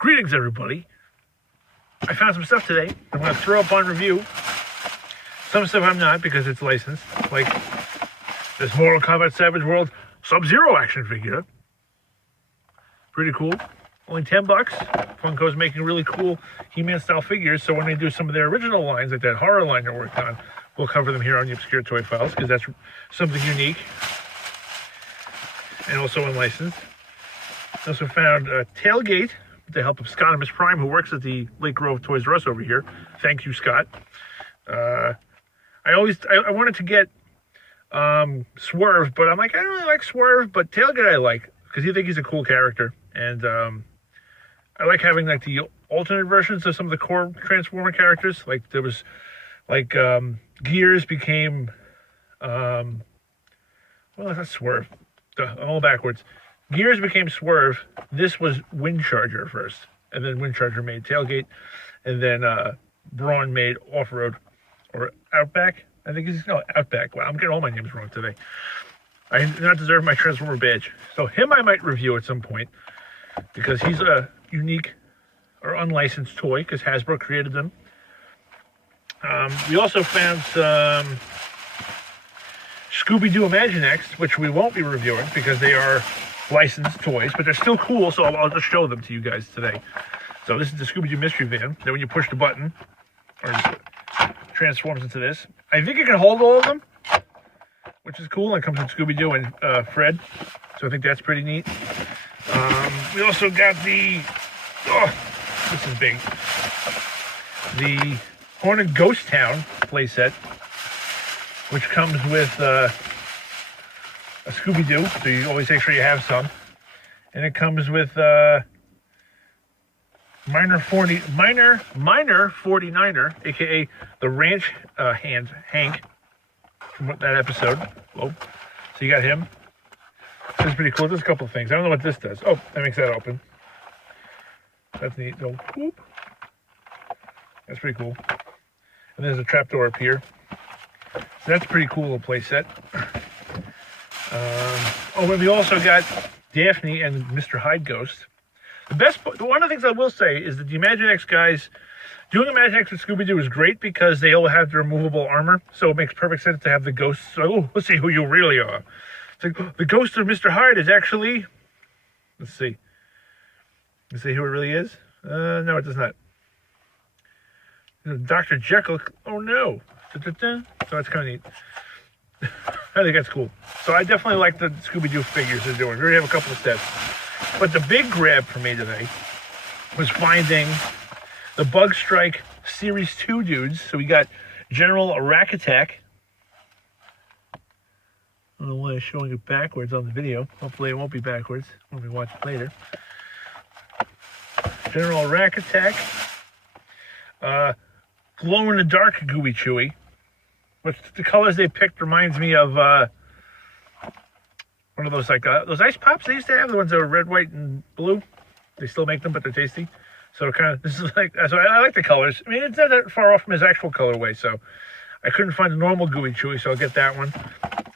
Greetings, everybody. I found some stuff today I'm going to throw up on review. Some stuff I'm not because it's licensed, like this Mortal Kombat Savage World Sub-Zero action figure. Pretty cool. Only $10. Funko's making really cool He-Man style figures, so when they do some of their original lines, like that horror line they're working on, we'll cover them here on the Obscure Toy Files, because that's something unique and also unlicensed. I also found a tailgate with the help of Scott and Miss Prime, who works at the Lake Grove Toys R Us over here. Thank you, Scott. I wanted to get Swerve, but I'm like, I don't really like Swerve, but Tailgate I like, because you think he's a cool character. And I like having like the alternate versions of some of the core Transformer characters. Like there was, like Gears became, well, that's Swerve. I'm all backwards. Gears became Swerve. This was Windcharger first, and then Windcharger made Tailgate, and then Brawn made Off-Road or Outback. I think he's Outback. Wow, I'm getting all my names wrong today. I do not deserve my Transformer badge. So him I might review at some point, because he's a unique or unlicensed toy, because Hasbro created them. We also found some Scooby-Doo Imaginext, which we won't be reviewing because they are licensed toys, but they're still cool, so I'll just show them to you guys today. So this is the Scooby-Doo Mystery Van. Then when you push the button, or just transforms into this. I think it can hold all of them, which is cool. It comes with Scooby-Doo and Fred, so I think that's pretty neat. We also got the, this is big, the Haunted Ghost Town playset, which comes with a Scooby-Doo, so you always make sure you have some. And it comes with Minor 49er, aka the Ranch Hand Hank from that episode. Oh, so you got him. This is pretty cool. There's a couple of things. I don't know what this does. Oh, that makes that open. That's neat. So, whoop. That's pretty cool. And there's a trapdoor up here. So that's pretty cool, a playset. And we also got Daphne and Mr. Hyde Ghost. One of the things I will say is that the Imaginext guys, doing Imaginext with Scooby-Doo is great because they all have the removable armor, so it makes perfect sense to have the ghosts. So, let's see who you really are. It's like, the ghost of Mr. Hyde is actually, let's see who it really is. No, it does not. Dr. Jekyll, oh no. So that's kind of neat. I think that's cool. So I definitely like the Scooby-Doo figures they're doing. We already have a couple of sets. But the big grab for me today was finding the Bug Strike Series 2 dudes. So we got General Rack Attack. I don't know why I'm showing it backwards on the video. Hopefully it won't be backwards when we watch it later. General Rack Attack. Glow-in-the-dark Gooey Chewy. Which the colors they picked reminds me of one of those like those ice pops they used to have, the ones that were red, white, and blue. They still make them, but they're tasty. So kind of, this is like, so I like the colors. I mean, it's not that far off from his actual colorway, so I couldn't find the normal Gooey Chewy, so I'll get that one.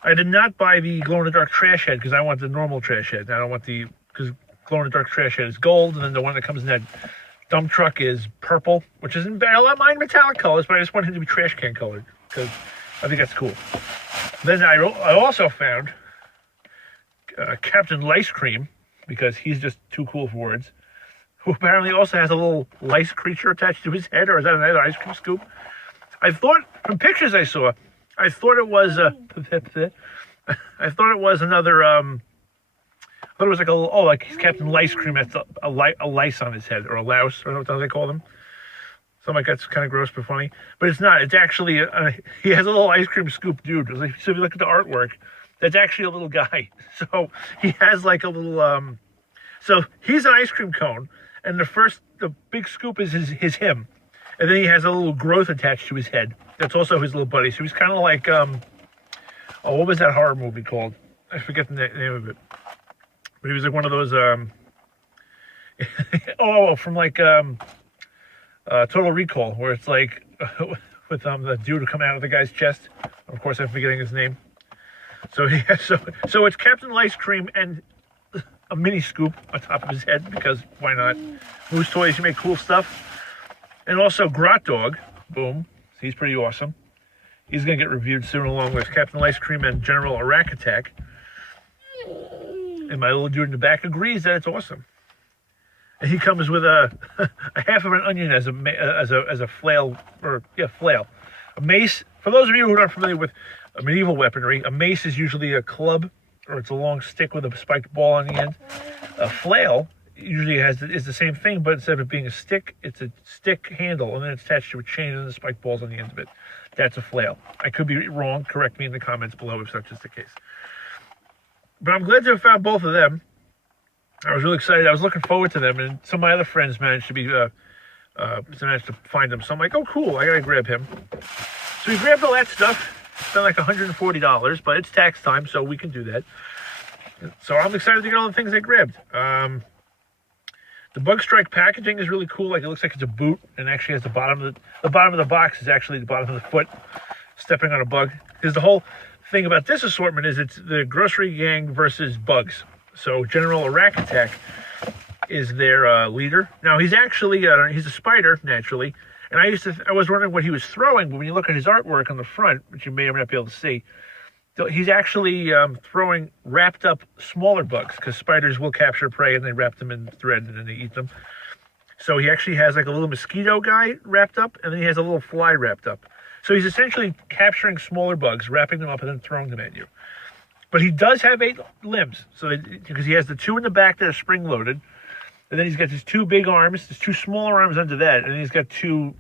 I did not buy the glow-in-the-dark trash head because I want the normal trash head. I don't want because glow-in-the-dark trash head is gold, and then the one that comes in that dump truck is purple, which isn't bad. I like mine metallic colors, but I just want him to be trash can colored because I think that's cool. Then I also found Captain Lice Cream, because he's just too cool for words, who apparently also has a little lice creature attached to his head, or is that another ice cream scoop? I thought, from pictures I saw, I thought it was another, I thought it was like a little, like he's Captain Lice Cream, that's a lice on his head, or a louse, I don't know what the hell they call them. Something like that's kind of gross but funny. But it's not. It's actually, he has a little ice cream scoop dude. So if you look at the artwork, that's actually a little guy. So he has like a little, so he's an ice cream cone. And the big scoop is him. And then he has a little growth attached to his head. That's also his little buddy. So he's kind of like, what was that horror movie called? I forget the name of it. But he was like one of those, from like, Total Recall, where it's like with the dude who come out of the guy's chest. Of course, I'm forgetting his name. So so it's Captain Lice Cream and a mini scoop on top of his head, because why not? Moose Toys, you make cool stuff. And also Grot Dog, boom, he's pretty awesome. He's going to get reviewed soon, along with Captain Ice Cream and General Iraq Attack. And my little dude in the back agrees that it's awesome. And he comes with a half of an onion as a flail, flail. A mace. For those of you who are not familiar with medieval weaponry, a mace is usually a club, or it's a long stick with a spiked ball on the end. A flail usually is the same thing, but instead of it being a stick, it's a stick handle, and then it's attached to a chain, and the spiked balls on the end of it. That's a flail. I could be wrong. Correct me in the comments below if such is the case. But I'm glad to have found both of them. I was really excited. I was looking forward to them, and some of my other friends managed to find them. So I'm like, oh, cool, I gotta grab him. So we grabbed all that stuff. Spent like $140, but it's tax time, so we can do that. So I'm excited to get all the things I grabbed. The Bug Strike packaging is really cool. Like, it looks like it's a boot, and actually has the bottom of the box is actually the bottom of the foot stepping on a bug. Because the whole thing about this assortment is it's the Grossery Gang versus bugs. So General Iraq Attack is their leader. Now he's actually he's a spider naturally, and I was wondering what he was throwing, but when you look at his artwork on the front, which you may or may not be able to see, he's actually throwing wrapped up smaller bugs, because spiders will capture prey and they wrap them in thread and then they eat them. So he actually has like a little mosquito guy wrapped up, and then he has a little fly wrapped up. So he's essentially capturing smaller bugs, wrapping them up, and then throwing them at you. But he does have 8 limbs, because he has the 2 in the back that are spring-loaded, and then he's got these 2 big arms, there's 2 smaller arms under that, and then he's got 2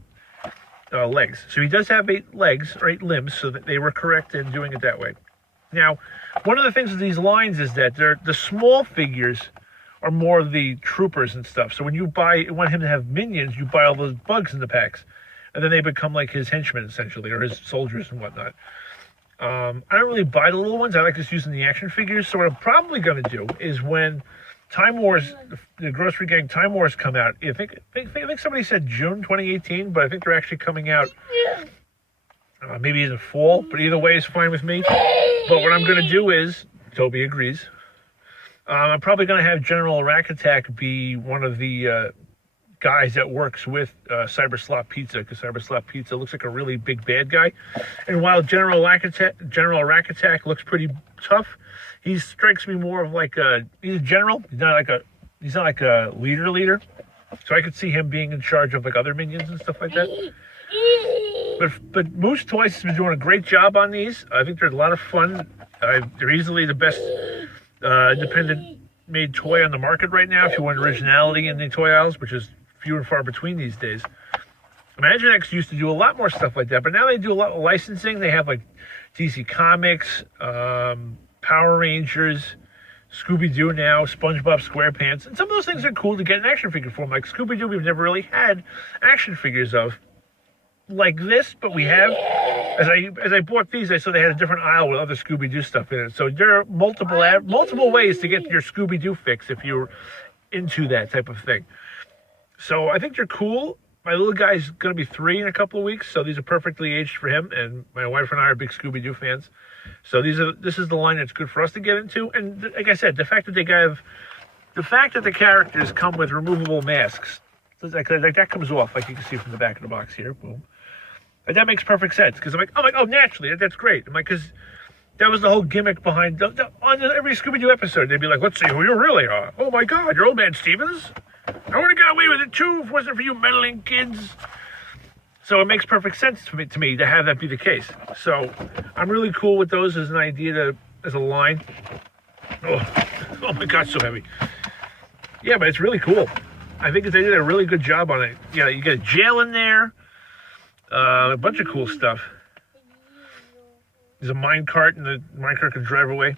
legs. So he does have 8 legs, or 8 limbs, so that they were correct in doing it that way. Now, one of the things with these lines is that the small figures are more the troopers and stuff. So when you want him to have minions, you buy all those bugs in the packs, and then they become like his henchmen, essentially, or his soldiers and whatnot. I don't really buy the little ones. I like just using the action figures. So what I'm probably going to do is when Time Wars, the Grocery Gang Time Wars come out, I think somebody said June 2018, but I think they're actually coming out maybe in the fall, but either way is fine with me. But what I'm going to do is, Toby agrees, I'm probably going to have General Iraq Attack be one of the guys that works with Cyber Slop Pizza, because Cyber Slop Pizza looks like a really big bad guy. And while General Iraq Attack looks pretty tough, he strikes me more of like he's a general. He's not like a leader. So I could see him being in charge of like other minions and stuff like that. But Moose Toys has been doing a great job on these. I think they're a lot of fun. They're easily the best independent made toy on the market right now if you want originality in the toy aisles, which is few and far between these days. Imaginext used to do a lot more stuff like that, but now they do a lot of licensing. They have like DC Comics, Power Rangers, Scooby-Doo now, SpongeBob SquarePants, and some of those things are cool to get an action figure form. Like Scooby-Doo, we've never really had action figures of like this, but we have. As I bought these, I saw they had a different aisle with other Scooby-Doo stuff in it. So there are multiple ways to get your Scooby-Doo fix if you're into that type of thing. So I think they're cool. My little guy's going to be 3 in a couple of weeks, so these are perfectly aged for him. And my wife and I are big Scooby-Doo fans. So this is the line that's good for us to get into. And like I said, the fact that the characters come with removable masks, so like that comes off, like you can see from the back of the box here. Boom. And that makes perfect sense, because I'm like, oh, naturally, that's great. I'm like, because that was the whole gimmick behind on every Scooby-Doo episode. They'd be like, let's see who you really are. Oh my God, you're Old Man Stevens. I would have got away with it too if it wasn't for you meddling kids. So it makes perfect sense to me to have that be the case. So I'm really cool with those as an idea as a line. Oh my God, so heavy. Yeah, but it's really cool. I think they did a really good job on it. Yeah, you get a jail in there, a bunch of cool stuff. There's a mine cart, and the mine cart can drive away.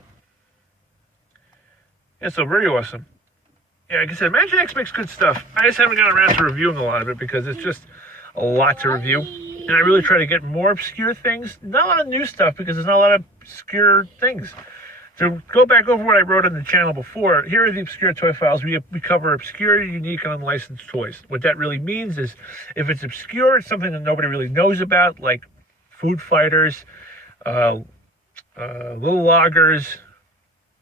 Yeah, so very awesome. Yeah, like I said, Imaginext makes good stuff. I just haven't gotten around to reviewing a lot of it because it's just a lot to review. And I really try to get more obscure things. Not a lot of new stuff because there's not a lot of obscure things. To go back over what I wrote on the channel before, here are the obscure toy files. We cover obscure, unique, and unlicensed toys. What that really means is if it's obscure, it's something that nobody really knows about, like food fighters, little loggers,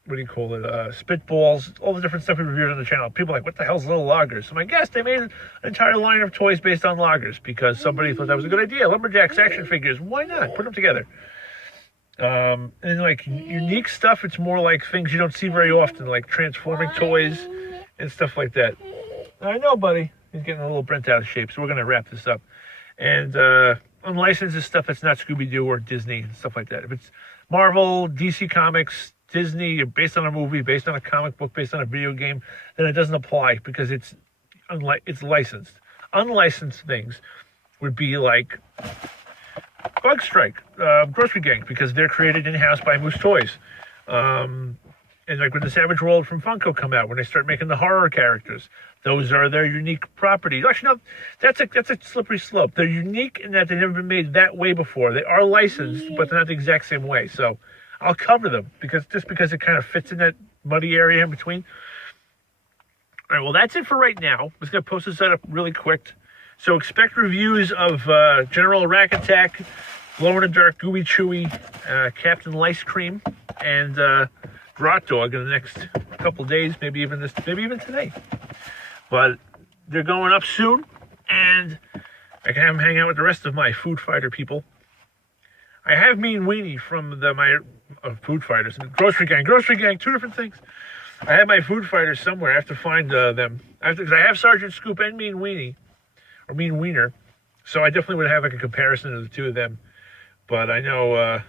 what do you call it? Spitballs, all the different stuff we reviewed on the channel. People are like, what the hell's little loggers? So I guess they made an entire line of toys based on loggers because somebody thought that was a good idea. Lumberjacks, action figures, why not? Put them together. And like unique stuff, it's more like things you don't see very often, like transforming toys and stuff like that. I know, buddy. He's getting a little bent out of shape, so we're going to wrap this up. And unlicensed is stuff that's not Scooby-Doo or Disney and stuff like that. If it's Marvel, DC Comics, Disney, based on a movie, based on a comic book, based on a video game, then it doesn't apply because it's licensed. Unlicensed things would be like Bug Strike, Grossery Gang, because they're created in-house by Moose Toys. And like when the Savage World from Funko come out, when they start making the horror characters, those are their unique properties. Actually, no, that's a slippery slope. They're unique in that they've never been made that way before. They are licensed, but they're not the exact same way. So I'll cover them because it kind of fits in that muddy area in between. All right, well, that's it for right now. I'm just going to post this up really quick. So expect reviews of General Rack Attack, Glow in the Dark, Gooey Chewy, Captain Lice Cream, and Grot Dog in the next couple days, maybe even today. But they're going up soon, and I can have them hang out with the rest of my Food Fighter people. I have Mean Weenie from my Food Fighters, Grocery Gang, two different things. I have my Food Fighters somewhere. I have to find them. Because I have Sergeant Scoop and Mean Weenie, or Mean Wiener, so I definitely would have like a comparison of the two of them. But I know a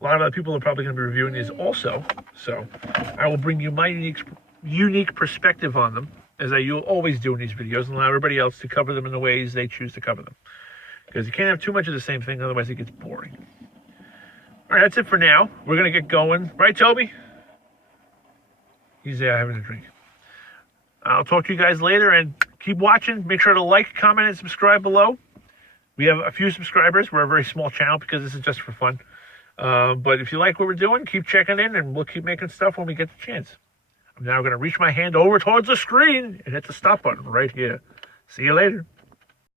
lot of other people are probably going to be reviewing these also, so I will bring you my unique perspective on them, as I always do in these videos, and allow everybody else to cover them in the ways they choose to cover them. Because you can't have too much of the same thing, otherwise it gets boring. All right, that's it for now. We're going to get going. Right, Toby? He's there having a drink. I'll talk to you guys later, and keep watching. Make sure to like, comment, and subscribe below. We have a few subscribers. We're a very small channel because this is just for fun. But if you like what we're doing, keep checking in, and we'll keep making stuff when we get the chance. I'm now going to reach my hand over towards the screen and hit the stop button right here. See you later.